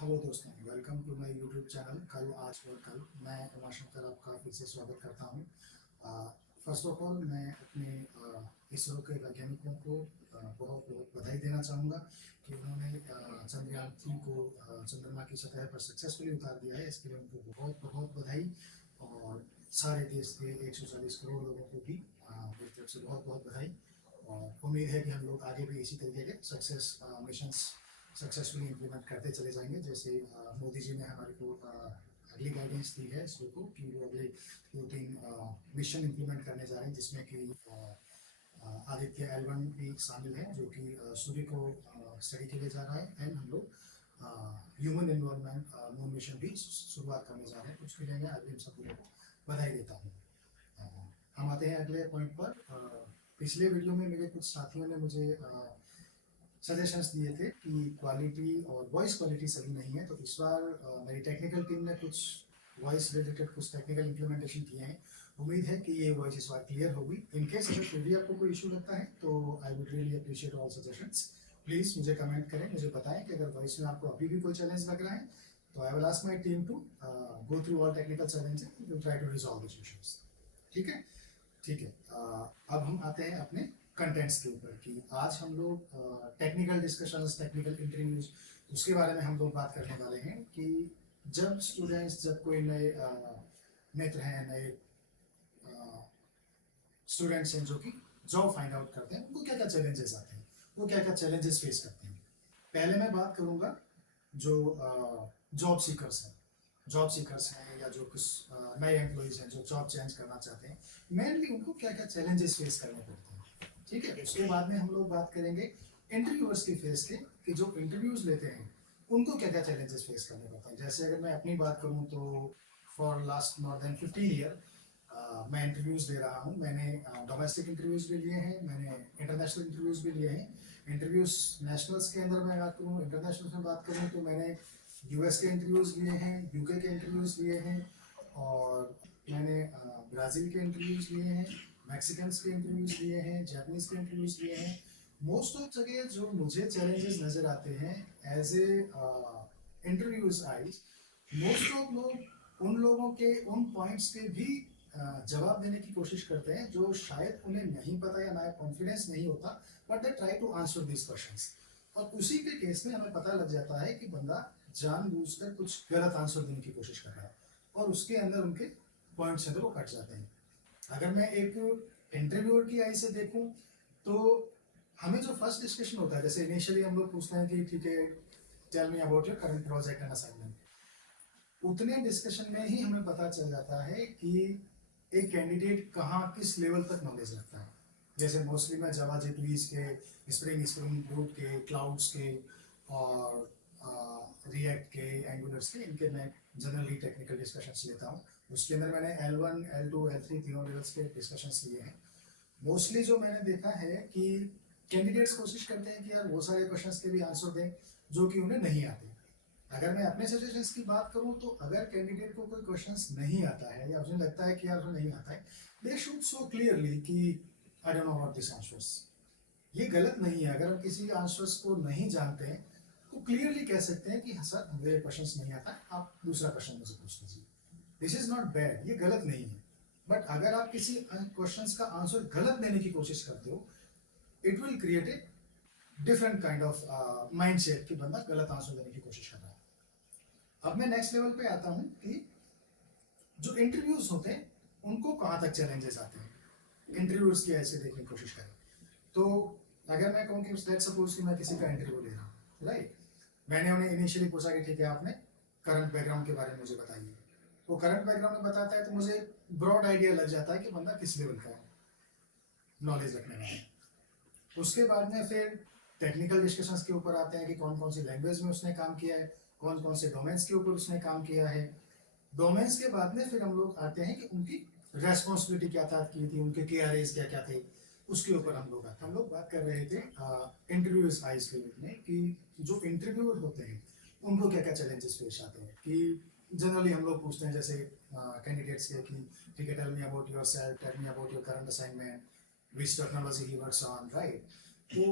Hello दोस्तों, welcome to my YouTube channel कल आज और कल। मैं उमाशंकर आपका फिर से स्वागत करता हूँ। फर्स्ट ऑफ ऑल मैं अपने इसरो के वैज्ञानिकों को बहुत बहुत बधाई देना चाहूँगा कि उन्होंने चंद्रयान 3 को चंद्रमा की सतह पर सक्सेसफुली उतार दिया है। इसके लिए उनको बहुत बहुत बधाई। और सारे देश के 140 करोड़ लोगों को भी मेरी तरफ से बहुत बहुत बधाई। और उम्मीद है कि हम लोग आगे भी इसी तरीके के मिशंस सक्सेसफुली इम्प्लीमेंट करते चले जाएंगे। जैसे मोदी जी ने हमारे को अगली गाइडेंस दी है इसरो को कि वो अगले 2-3 मिशन इम्प्लीमेंट करने जा रहे हैं, जिसमें कि आदित्य L1 भी शामिल है, जो कि सूर्य को स्टडी के लिए जा रहा है। एंड हम लोग ह्यूमन इन्वायरमेंट मून मिशन भी शुरुआत करने जा रहे हैं। उसके लिए मैं अभी इन सब लोगों को बधाई देता हूँ। हम आते हैं अगले पॉइंट पर। पिछले वीडियो में मेरे कुछ साथियों ने मुझे सजेशंस दिए थे कि क्वालिटी और वॉइस क्वालिटी सही नहीं है, तो इस बार मेरी टेक्निकल टीम ने कुछ वॉइस रिलेटेड कुछ टेक्निकल इम्प्लीमेंटेशन किए हैं। उम्मीद है कि ये वॉइस इस बार क्लियर होगी। इनकेस अगर फिर भी आपको कोई इशू लगता है तो I would really appreciate all suggestions. Please मुझे कमेंट करें, मुझे बताएं कि अगर वॉइस में आपको अभी भी कोई चैलेंज लग रहा है तो I will ask my team to go through all technical challenges, will try to resolve this issues. ठीक है, ठीक है। अब हम आते हैं अपने कंटेंट्स के ऊपर कि आज हम लोग टेक्निकल डिस्कशंस, टेक्निकल इंटरव्यूज, उसके बारे में हम लोग बात करने वाले हैं कि जब कोई नए मित्र हैं, नए स्टूडेंट्स हैं जो कि जॉब फाइंड आउट करते हैं, उनको क्या क्या चैलेंजेस आते हैं, वो क्या क्या चैलेंजेस फेस करते हैं। पहले मैं बात करूंगा जो जॉब सीकर्स हैं या जो कुछ नए एम्प्लॉइज हैं जो जॉब चेंज करना चाहते हैं, मेनली उनको क्या क्या चैलेंजेस फेस करने पड़ते हैं। ठीक है, उसके बाद में हम लोग बात करेंगे इंटरव्यूअर्स की फेस के कि जो इंटरव्यूज लेते हैं उनको क्या क्या चैलेंजेस फेस करने पड़ते हैं। जैसे अगर मैं अपनी बात करूं तो for last more than 15 year मैं इंटरव्यूज दे रहा हूं। मैंने डोमेस्टिक इंटरव्यूज भी लिए हैं, मैंने इंटरनेशनल इंटरव्यूज भी लिए हैं। इंटरव्यूज नेशनल्स के अंदर मैं बात करूँ, इंटरनेशनल में बात करूँ तो मैंने यूएस के इंटरव्यूज लिए हैं, यूके के इंटरव्यूज लिए हैं, और मैंने ब्राज़ील के इंटरव्यूज लिए हैं, मैक्सिकन्स के इंटरव्यूज लिए हैं, जापानीज के इंटरव्यूज लिए हैं। मोस्ट ऑफ जगह जो मुझे चैलेंजेस नज़र आते हैं as a interviews eyes, most of लोग उन लोगों के उन पॉइंट्स के भी जवाब देने की कोशिश करते हैं जो शायद उन्हें नहीं पता या ना कॉन्फिडेंस नहीं होता, but they try to answer this questions. और उसी के केस में हमें पता लग जाता है कि बंदा जानबूझकर कुछ गलत आंसर देने की कोशिश कर रहा है और उसके अंदर उनके पॉइंट्स हैं तो वो कट जाते हैं। अगर मैं एक इंटरव्यूअर की आई से देखूं तो हमें जो फर्स्ट डिस्कशन होता है, जैसे इनिशियली हम लोग पूछते हैं कि ठीक है, tell me about your current project and assignment, उतने डिस्कशन में ही हमें पता चल जाता है कि एक कैंडिडेट कहाँ किस लेवल तक नॉलेज रखता है। जैसे मोस्टली मैं जावा जेपीईज के, स्प्रिंग बूट के, क्लाउड्स के और रिएक्ट के, एंगुलर्स के, इनके मैं जनरली टेक्निकल डिस्कशंस लेता हूँ। उसके अंदर मैंने L1, L2, L3 तीनों लेवल्स के डिस्कशंस लिए हैं। मोस्टली जो मैंने देखा है कि कैंडिडेट्स कोशिश करते हैं कि यार वो सारे क्वेश्चंस के भी आंसर दें जो कि उन्हें नहीं आते। अगर मैं अपने सजेशंस की बात करूं तो अगर कैंडिडेट को कोई क्वेश्चंस नहीं आता है या उन्हें लगता है कि यार उन्हें नहीं आता है, दे शुड शो क्लियरली कि I don't know about this answers. ये गलत नहीं है। अगर हम किसी आंसर्स को नहीं जानते हैं तो क्लियरली कह सकते हैं कि हाँ सर, मुझे क्वेश्चंस नहीं आता, आप दूसरा क्वेश्चन मुझे पूछ लीजिए। दिस इज नॉट बैड, ये गलत नहीं है। बट अगर आप किसी क्वेश्चंस का आंसर गलत देने की कोशिश करते हो, it will create a different kind of mind set कि बंदा गलत आंसर देने की कोशिश कर रहा है। अब मैं नेक्स्ट लेवल पे आता हूं कि जो इंटरव्यूज होते हैं उनको कहां तक चैलेंजेस आते हैं। इंटरव्यूज की ऐसे देखने की कोशिश करें तो अगर मैं कहूं कि लेट्स सपोज कि मैं किसी का इंटरव्यू ले रहा हूं, राइट, मैंने उन्हें इनिशियली पूछा कि ठीक है, आपने करंट बैकग्राउंड के बारे में मुझे बताइए। वो करंट बैकग्राउंड में बताता है तो मुझे ब्रॉड आइडिया लग जाता है कि बंदा किस लेवल का है, नॉलेज रखने वाला है। उसके बाद में फिर टेक्निकल डिस्कशंस के ऊपर आते हैं कि कौन कौन सी लैंग्वेज में उसने काम किया है, कौन कौन से डोमेन्स के ऊपर उसने काम किया है। डोमेन्स के बाद में फिर हम लोग आते हैं कि उनकी रेस्पॉन्सिबिलिटी क्या था की थी, उनके KRAs क्या क्या थे, उसके ऊपर हम लोग बात कर रहे थे इंटरव्यूज आइज के रूप में कि जो इंटरव्यूअर होते हैं उनको क्या क्या चैलेंजेस पेश आते हैं। कि जनरली हम लोग पूछते हैं जैसे कैंडिडेट्स के कि ठीक है, tell me about yourself, tell me about your current assignment, which technology he works on, right. तो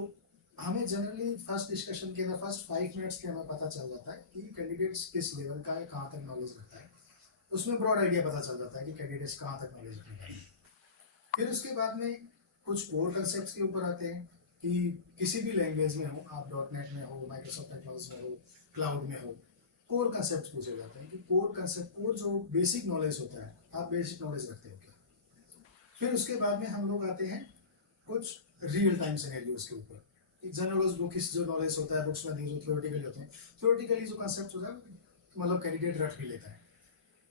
हमें जनरली फर्स्ट डिस्कशन के अंदर फर्स्ट 5 मिनट्स के हमें पता चल जाता है कि कैंडिडेट्स किस लेवल का है, कहाँ तक नॉलेज रखता है। उसमें ब्रॉड आइडिया पता चल जाता है कि कैंडिडेट्स कहाँ तक नॉलेज रखने का है। फिर उसके बाद में कुछ कोर कंसेप्ट के ऊपर आते हैं कि किसी भी लैंग्वेज में हो, आप .NET में हो, माइक्रोसॉफ्ट टेक्नोलॉजी में हो, क्लाउड में हो, कोर कंसेप्ट पूछे जाते हैं कि कोर कंसेप्ट, कोर जो बेसिक नॉलेज होता है, आप बेसिक नॉलेज रखते हो क्या। फिर उसके बाद में हम लोग आते हैं कुछ रियल टाइम सिनेरियोज के ऊपर। जनरल बुक्स जो नॉलेज होता है बुक्स में जो थ्योरेटिकली होते हैं, थ्योरेटिकली जो कंसेप्ट होता है मतलब कैंडिडेट रख भी लेता है।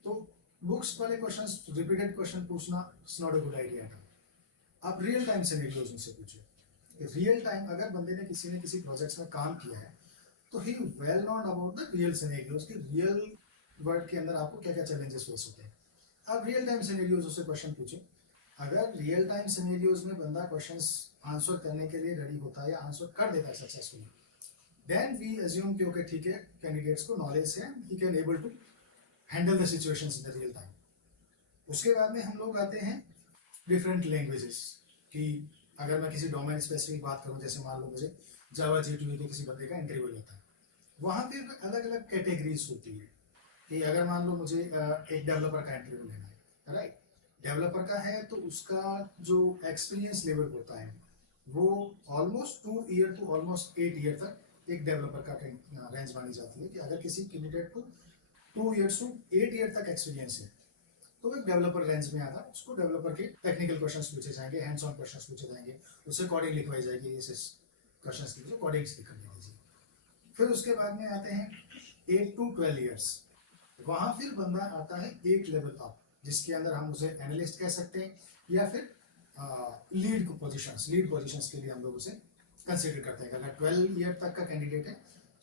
तो बुक्स वाले क्वेश्चंस, रिपीटेड क्वेश्चन पूछना it's not a good idea है। आप रियल टाइम सिनेरियोज उनसे पूछिए। रियल टाइम अगर बंदे ने किसी प्रोजेक्ट्स में काम किया है तो ही well known about the real scenarios कि रियल वर्ल्ड के अंदर आपको क्या क्या चैलेंजेस फेस होते हैं। आप रियल टाइम सिनेरियोज उससे क्वेश्चन पूछो। अगर रियल टाइम सिनेरियोज में बंदा क्वेश्चंस आंसर करने के लिए रेडी होता है या आंसर कर देता है सक्सेसफुली, देन वी अज्यूम कि ओके ठीक है, कैंडिडेट्स को नॉलेज है, he can able to handle the situations in the real time. उसके बाद में हम लोग आते हैं डिफरेंट लैंग्वेजेस कि अगर मैं किसी डोमेन स्पेसिफिक बात करूं, जैसे मान लो मुझे जावा J2E के किसी बंदे का इंटरव्यू लेता है, वहाँ पे अलग अलग कैटेगरीज होती है कि अगर मान लो मुझे एक डेवलपर का इंटरव्यू लेना है, राइट, डेवलपर का है तो उसका जो एक्सपीरियंस लेवल होता है वो almost 2 year to almost 8 year तक एक डेवलपर का रेंज मानी जाती है कि अगर किसी कैंडिडेट को 2 ईयर्स टू 8 ईयर तक एक्सपीरियंस है तो एक डेवलपर रेंज में आता है। उसको डेवलपर के टेक्निकल क्वेश्चंस पूछे जाएंगे, हैंड्स ऑन क्वेश्चंस पूछे जाएंगे, उससे कोडिंग लिखवाई जाएगी, इस क्वेश्चंस की कोडिंग्स लिख कर दीजिए। फिर उसके बाद में आते हैं 8 टू 12 ईयर्स। वहाँ फिर बंदा आता है एक लेवल अप, जिसके अंदर हम उसे एनालिस्ट कह सकते हैं या फिर लीड पोजीशंस के लिए हम लोग उसे कंसिडर करते हैं। अगर 12 ईयर तक का कैंडिडेट है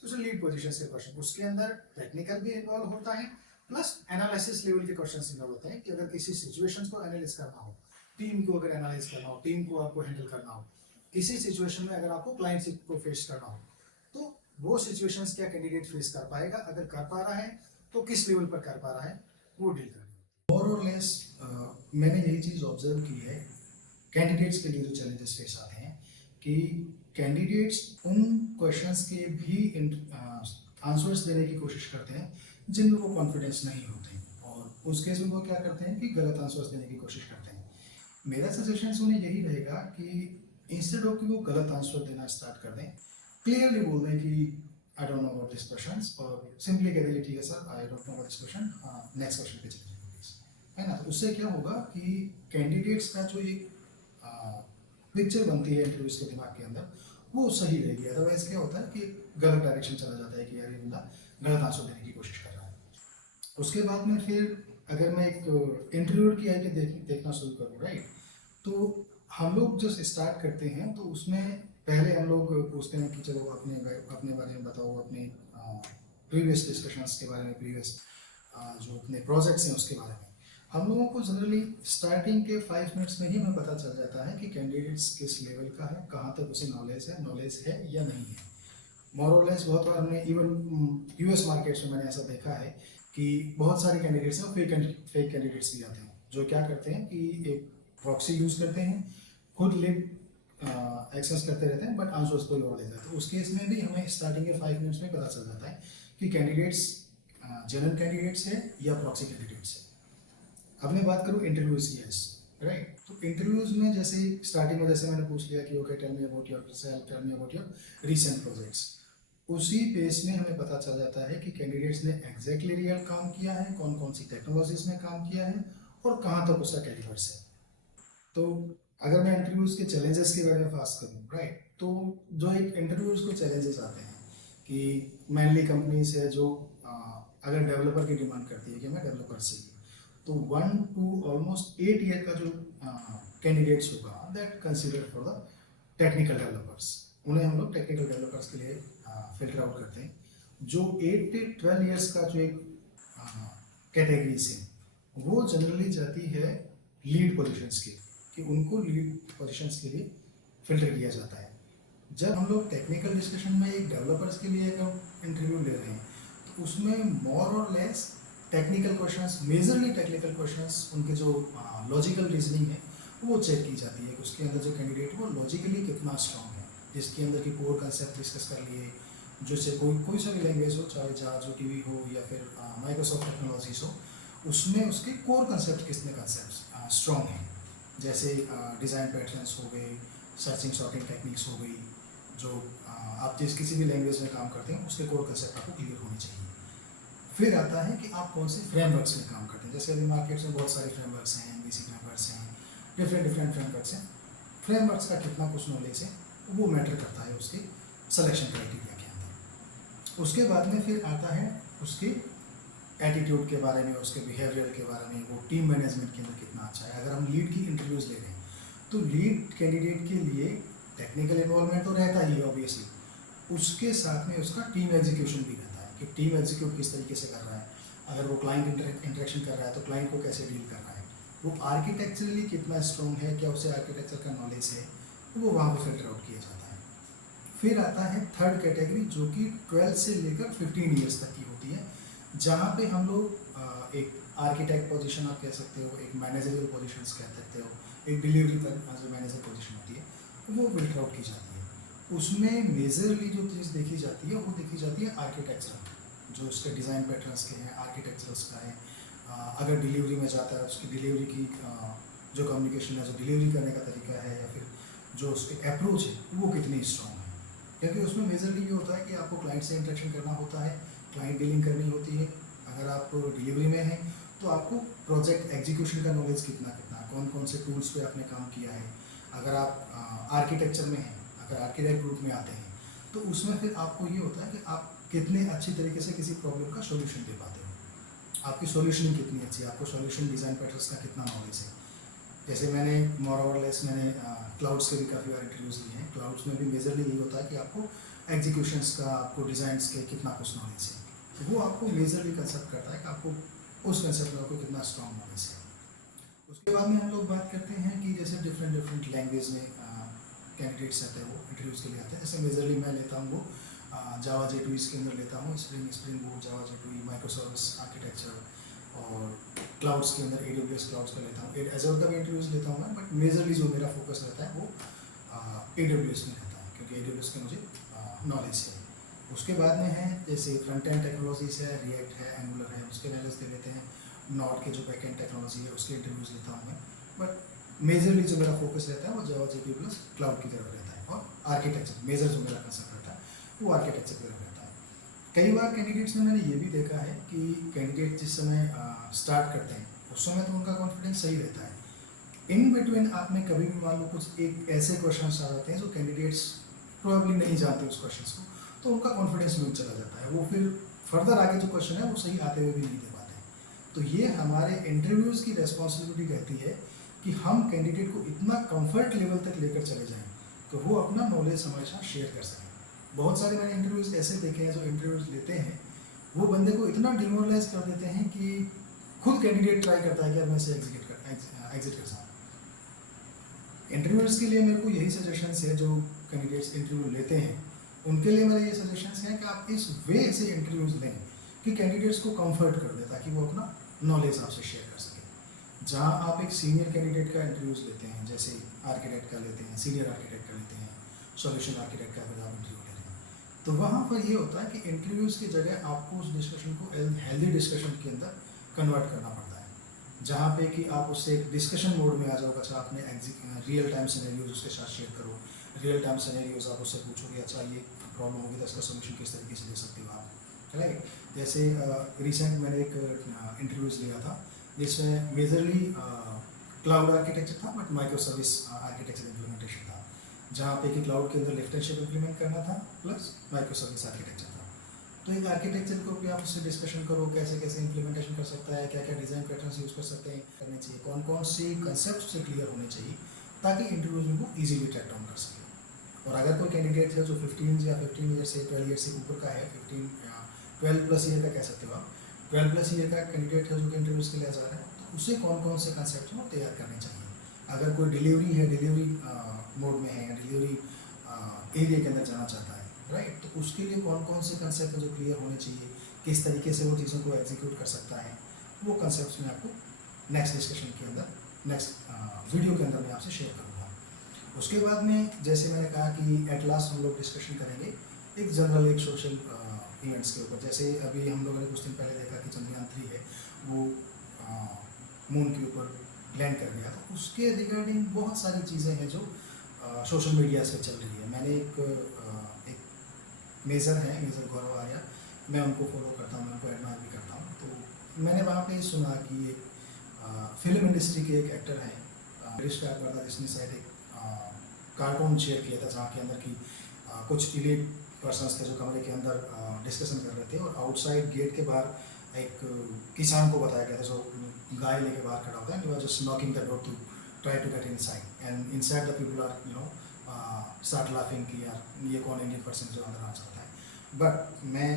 तो उसे लीड पोजीशंस के क्वेश्चन, उसके अंदर टेक्निकल भी इन्वॉल्व होता है प्लस एनालिसिस लेवल के क्वेश्चंस इन्वॉल्व होते हैं कि अगर किसी सिचुएशंस को एनालाइज करना हो, टीम को अगर एनालाइज करना हो, टीम को आपको हैंडल करना हो, किसी सिचुएशन में अगर आपको क्लाइंट को फेस करना हो तो वो सिचुएशंस क्या कैंडिडेट फेस कर पाएगा, अगर कर पा रहा है तो किस लेवल पर कर पा रहा है, वो डील करनी है। मोर और लेस मैंने यही चीज़ ऑब्जर्व की है कैंडिडेट्स के लिए जो चैलेंजेस फेस आते हैं कि कैंडिडेट्स उन क्वेश्चंस के भी आंसर्स देने की कोशिश करते हैं जिनमें वो कॉन्फिडेंस नहीं होते हैं, और उस केस में वो क्या करते हैं कि गलत आंसर्स देने की कोशिश करते हैं। मेरा सजेशन उन्हें यही रहेगा कि इंस्टेड ऑफ कि वो गलत आंसर देना स्टार्ट कर दें, क्लियरली बोल दें कि I don't know about this question, और सिंपली कह दें ठीक है sir I don't know about this question, next question पे चले जाइए प्लीज, है ना। तो उससे क्या होगा कि कैंडिडेट्स का जो एक पिक्चर बनती है इंटरव्यूज के दिमाग के अंदर वो सही रहेगी। अदरवाइज क्या होता है कि गलत डायरेक्शन चला जाता है कि यार ये बंदा गलत आंसर देने की कोशिश कर रहा है। उसके बाद में फिर अगर मैं एक इंटरव्यूअर की आई के देखना शुरू करूँ, राइट, तो हम लोग जो स्टार्ट करते हैं तो उसमें पहले हम लोग पूछते हैं कि चलो अपने बारे में बताओ, अपने प्रीवियस डिस्कशंस के बारे में, प्रीवियस जो अपने प्रोजेक्ट्स हैं उसके बारे में। हम लोगों को जनरली स्टार्टिंग के 5 मिनट्स में ही हमें पता चल जाता है कि कैंडिडेट्स किस लेवल का है, कहाँ तक उसे नॉलेज है या नहीं है। मोर और लेस बहुत बार हमने इवन यूएस मार्केट्स में मैंने ऐसा देखा है कि बहुत सारे कैंडिडेट्स हैं, फेक कैंडिडेट्स भी आते हैं जो क्या करते हैं कि एक प्रॉक्सी यूज़ करते हैं, खुद लिप एक्सेस करते रहते हैं बट आंसर्स कोई और दे जाता है। तो उस केस में भी हमें स्टार्टिंग के 5 मिनट्स में पता चल जाता है कि कैंडिडेट्स जेन्युइन कैंडिडेट्स है या प्रॉक्सी कैंडिडेट्स है। अब मैं बात करूँ इंटरव्यूज की, यस राइट, तो इंटरव्यूज में जैसे स्टार्टिंग में जैसे मैंने पूछ लिया कि okay tell me about yourself, tell me about your recent projects, उसी पेस में हमें पता चल जाता है कि कैंडिडेट्स ने एग्जैक्टली रियल काम किया है, कौन कौन सी टेक्नोलॉजीज में काम किया है और कहाँ तक उसका कैलिबर्स है। तो अगर मैं इंटरव्यूज के चैलेंजेस के बारे में बात करूँ, राइट, तो जो एक इंटरव्यूज को चैलेंजेस आते हैं कि मेनली कंपनीज है जो अगर डेवलपर की डिमांड करती है कि मैं डेवलपर चाहिए, तो 1 to ऑलमोस्ट 8 ईयर का जो कैंडिडेट्स होगा that consider for the technical developers, उन्हें हम लोग टेक्निकल डेवलपर्स के लिए फिल्टर आउट करते हैं। जो 8 to 12 ईयर्स का जो एक कैटेगरीज है वो जनरली जाती है लीड पोजीशंस की, कि उनको लीड पोजीशंस के लिए फिल्टर किया जाता है। जब हम लोग टेक्निकल डिस्कशन में एक डेवलपर्स के लिए एक इंटरव्यू ले रहे हैं तो उसमें मोर और less technical questions, majorly technical questions, उनके जो लॉजिकल रीजनिंग है वो चेक की जाती है कि उसके अंदर जो कैंडिडेट वो लॉजिकली कितना स्ट्रॉन्ग है। जिसके अंदर की कोर कंसेप्ट डिस्कस कर लिए, जैसे कोई सा भी लैंग्वेज हो, चाहे जावा टीवी हो या फिर माइक्रोसॉफ्ट टेक्नोलॉजीज हो, उसमें उसके कोर कंसेप्ट कितने कंसेप्ट स्ट्रॉन्ग हैं, जैसे डिज़ाइन पैटर्न्स हो गए, सर्चिंग सॉर्टिंग टेक्निक्स हो गई, जो आप जिस किसी भी लैंग्वेज में काम करते हैं उसके कोर कंसेप्ट आपको क्लियर होने चाहिए। फिर आता है कि आप कौन से फ्रेमवर्क्स में काम करते हैं। जैसे अभी मार्केट में बहुत सारे फ्रेमवर्क्स हैं, एमवीसी फ्रेमवर्क्स हैं, डिफरेंट फ्रेमवर्क्स हैं। फ्रेमवर्क्स का कितना कुछ नॉलेज है वो मैटर करता है उसके सिलेक्शन क्राइटेरिया के अंदर। उसके बाद में फिर आता है उसके एटीट्यूड के बारे में, उसके बिहेवियर के बारे में, वो टीम मैनेजमेंट के अंदर कितना अच्छा है। अगर हम लीड की इंटरव्यूज़ ले रहे हैं तो लीड कैंडिडेट के लिए टेक्निकल इन्वॉल्वमेंट तो रहता ही है ऑब्वियसली, उसके साथ में उसका टीम एग्जीक्यूशन भी रहता है कि टीम एग्जीक्यूट किस तरीके से कर रहा है। अगर वो क्लाइंट इंटरेक्शन कर रहा है तो क्लाइंट को कैसे डील कर रहा है, वो आर्किटेक्चरली कितना स्ट्रॉन्ग है, क्या उसे आर्किटेक्चर का नॉलेज है, वो वहाँ पर फिल्टर आउट किया जाता है। फिर आता है थर्ड कैटेगरी जो कि 12 से लेकर 15 ईयर्स तक की होती है, जहाँ पे हम लोग एक आर्किटेक्ट पोजीशन आप कह सकते हो, एक मैनेजरियल पोजीशंस कह सकते हो, एक डिलीवरी पर जो मैनेजर पोजीशन होती है वो फिल्टर आउट की जाती है। उसमें मेजरली जो चीज़ देखी जाती है वो देखी जाती है आर्किटेक्चर, जो उसके डिज़ाइन पैटर्न्स के हैं, आर्किटेक्चरल्स का है। अगर डिलीवरी में जाता है उसकी डिलीवरी की जो कम्युनिकेशन है, जो डिलीवरी करने का तरीका है, या फिर जो उसके अप्रोच है वो कितनी स्ट्रॉन्ग है। क्योंकि उसमें मेजरली ये होता है कि आपको क्लाइंट से इंटरेक्शन करना होता है, क्लाइंट डीलिंग करनी होती है। अगर आप डिलीवरी में हैं तो आपको प्रोजेक्ट एग्जीक्यूशन का नॉलेज कितना कौन कौन से टूल्स पे आपने काम किया है। अगर आप आर्किटेक्चर में हैं, अगर आर्किटेक्ट ग्रुप में आते हैं तो उसमें फिर आपको ये होता है कि आप कितने अच्छी तरीके से किसी प्रॉब्लम का सोल्यूशन दे पाते हो, आपकी सोल्यूशनिंग कितनी अच्छी है, आपको सोल्यूशन डिज़ाइन पैटर्न्स का कितना नॉलेज है। जैसे मैंने मोरओवरलेस मैंने क्लाउड्स के भी काफ़ी बार इंटरव्यूज़ लिए हैं। क्लाउड्स में भी मेजरली यही होता है कि आपको एग्जीक्यूशंस का, आपको डिज़ाइंस के कितना कुछ नॉलेज है, तो वो आपको मेजरली कंसेप्ट करता है कि आपको उस कंसेप्ट में आपको कितना स्ट्रॉन्ग नॉलेज है। उसके बाद में हम लोग बात करते हैं कि जैसे डिफरेंट लैंग्वेज में कैंडिडेट्स आते हैं, वो इंटरव्यूज़ के लिए आते हैं। जैसे मेजरली मैं लेता हूँ वो जावा J2E के अंदर लेता हूँ, स्प्रिंग बूट, जावा J2E, माइक्रोसर्विस आर्किटेक्चर, और क्लाउड्स के अंदर AWS क्लाउड्स का लेता हूँ, एजोर का भी इंटरव्यूज़ लेता हूँ मैं, बट मेजरली जो मेरा फोकस रहता है वो AWS में रहता है, क्योंकि AWS का मुझे नॉलेज है। उसके बाद में है जैसे फ्रंट एंड टेक्नोलॉजीज है, रिएक्ट है, एंगुलर है, उसके नॉलेज दे लेते हैं। नॉट के जो बैक एंड टेक्नोलॉजी है उसके इंटरव्यूज़ लेता हूँ मैं, बट मेजरली जो मेरा फोकस रहता है वो जावा J2E प्लस क्लाउड की तरफ रहता है, और आर्किटेक्चर मेजर जो मेरा कंसेप्ट रहता है वो आर्किटेक्चर की तरफ रहता है। कई बार कैंडिडेट्स में मैंने ये भी देखा है कि कैंडिडेट जिस समय स्टार्ट करते हैं उस समय तो उनका कॉन्फिडेंस सही रहता है, इन बिटवीन आपने कभी भी मान लो कुछ एक ऐसे क्वेश्चन आ जाते हैं जो कैंडिडेट्स प्रोबेबली नहीं जानते उस क्वेश्चन को, तो उनका कॉन्फिडेंस लूज चला जाता है, वो फिर फर्दर आगे जो क्वेश्चन है वो सही आते हुए भी नहीं दे पाते। तो ये हमारे इंटरव्यूज़ की रेस्पॉन्सिबिलिटी रहती है कि हम कैंडिडेट को इतना कंफर्ट लेवल तक लेकर चले जाएं तो वो अपना नॉलेज हमारे साथ शेयर कर सकें। बहुत सारे मैंने इंटरव्यूज़ ऐसे देखे हैं जो इंटरव्यूज़ लेते हैं वो बंदे को इतना डिमोरलाइज कर देते हैं कि खुद कैंडिडेट ट्राई करता है कि अब मैं इसे एग्जिट कर सकूँ। इंटरव्यूज़ के लिए मेरे को यही सजेशंस है, जो कैंडिडेट्स इंटरव्यू लेते हैं उनके लिए मेरे ये सजेशंस हैं कि आप इस वे से इंटरव्यूज़ लें कि कैंडिडेट्स को कंफर्ट कर दे, ताकि वो अपना नॉलेज आपसे शेयर कर सकें। जहाँ आप एक सीनियर कैंडिडेट का इंटरव्यूज़ लेते हैं, जैसे आर्किटेक्ट का लेते हैं, सीनियर आर्किटेक्ट का लेते हैं, सॉल्यूशन आर्किटेक्ट का अगर आप इंटरव्यू ले रहे हैं, तो वहाँ पर ये होता है कि इंटरव्यूज़ की जगह आपको उस डिस्कशन को हेल्दी डिस्कशन के अंदर कन्वर्ट करना पड़ता है, जहाँ पे कि आप उससे एक डिस्कशन मोड में आ जाओ। अच्छा, आपने रियल टाइम सिनेरियोज उसके साथ शेयर करो, रियल टाइम सिनेरियोज आप उससे पूछोगे, अच्छा ये प्रॉब्लम होगी तो इसका सोल्यूशन किस तरीके से दे सकते हो आप, राइट। जैसे रिसेंट मैंने एक इंटरव्यूज़ लिया था जिसमें मेजरली क्लाउड आर्किटेक्चर था, but micro service architecture implementation था, जहाँ पे कि क्लाउड के अंदर लिफ्ट एंड शिफ्ट इम्प्लीमेंट करना था प्लस माइक्रो सर्विस आर्किटेक्चर था। तो एक आर्किटेक्चर को भी आप उससे डिस्कशन करो, कैसे कैसे इंप्लीमेंटेशन कर सकता है, क्या क्या डिज़ाइन पैटर्न्स यूज़ कर सकते हैं, करने चाहिए, कौन कौन सी कंसेप्ट से क्लियर होने चाहिए, ताकि इंटरव्यूज को ईजिली ट्रैक डाउन कर सके। और अगर कोई कैंडिडेट है जो 15 या 15 ईयर से 12 ईयर से ऊपर का है, 12 प्लस ईयर का कह सकते हो आप, 12 प्लस ईयर का कैंडिडेट है जो कि इंटरव्यूज़ के लिए जा रहा है, तो उसे कौन कौन से कंसेप्ट हैं वो तैयार करने चाहिए। अगर कोई डिलीवरी है, डिलीवरी मोड में है, या डिलीवरी एरिया के अंदर जाना चाहता है, राइट, तो उसके लिए कौन कौन से कंसेप्ट जो क्लियर होने चाहिए, किस तरीके से वो चीज़ों को एग्जीक्यूट कर सकता है, वो कंसेप्ट मैं आपको नेक्स्ट डिस्कशन के अंदर, नेक्स्ट वीडियो के अंदर मैं आपसे शेयर करूँगा। उसके बाद में जैसे मैंने कहा कि एट लास्ट हम लोग डिस्कशन करेंगे एक जनरल एक सोशल इवेंट्स के ऊपर। जैसे अभी हम लोगों ने कुछ दिन पहले देखा कि चंद्रयान 3 है वो मून के ऊपर लैंड कर गया, तो उसके रिगार्डिंग बहुत सारी चीज़ें हैं जो सोशल मीडिया से चल रही है। मैंने एक मेजर गौरव आर्या, मैं उनको फॉलो करता हूँ, मैं उनको एडमायर भी करता हूँ। तो मैंने वहाँ पे सुना कि एक फिल्म इंडस्ट्री के एक एक्टर हैं रिश्ता करता, जिसने शायद एक कार्टून शेयर किया था जहाँ के अंदर की कुछ इलीट पर्सन्स थे जो कमरे के अंदर डिस्कशन कर रहे थे, और आउटसाइड गेट के बाहर एक किसान को बताया गया था जो गाय लेके बाहर खड़ा होता है, and he was just knocking the door to try to get inside, and inside the people are start laughing कि यार ये कौन इंडियन पर्सन जो अंदर आ सकता है। बट मैं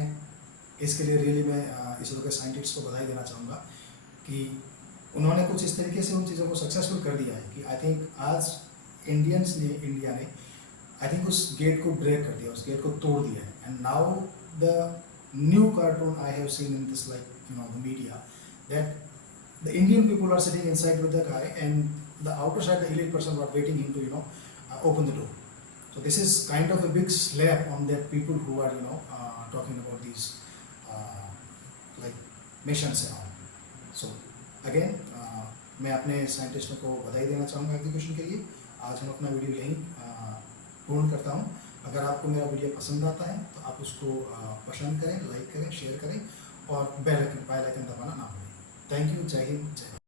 इसके लिए रियली मैं इसरो के साइंटिस्ट को बधाई देना चाहूँगा कि उन्होंने कुछ इस तरीके से उन चीज़ों को सक्सेसफुल कर दिया है कि आई थिंक आज इंडिया ने आई थिंक उस गेट को ब्रेक कर दिया, उस गेट को तोड़ दिया है। And now the new cartoon I have seen in this like the media that the Indian people are sitting inside with the guy, and the outer side, the elite person, were waiting him to open the door. So this is kind of a big slap on that people who are talking about these like missions and all. So again मैं अपने साइंटिस्टों को बधाई देना चाहूँगा execution के लिए। आज हम अपना वीडियो यहीं पूर्ण करता हूँ। अगर आपको मेरा वीडियो पसंद आता है तो आप उसको पसंद करें, लाइक करें, शेयर करें, और बेल आइकन दबाना ना भूलें। Thank you. जय हिंद, जय भारत।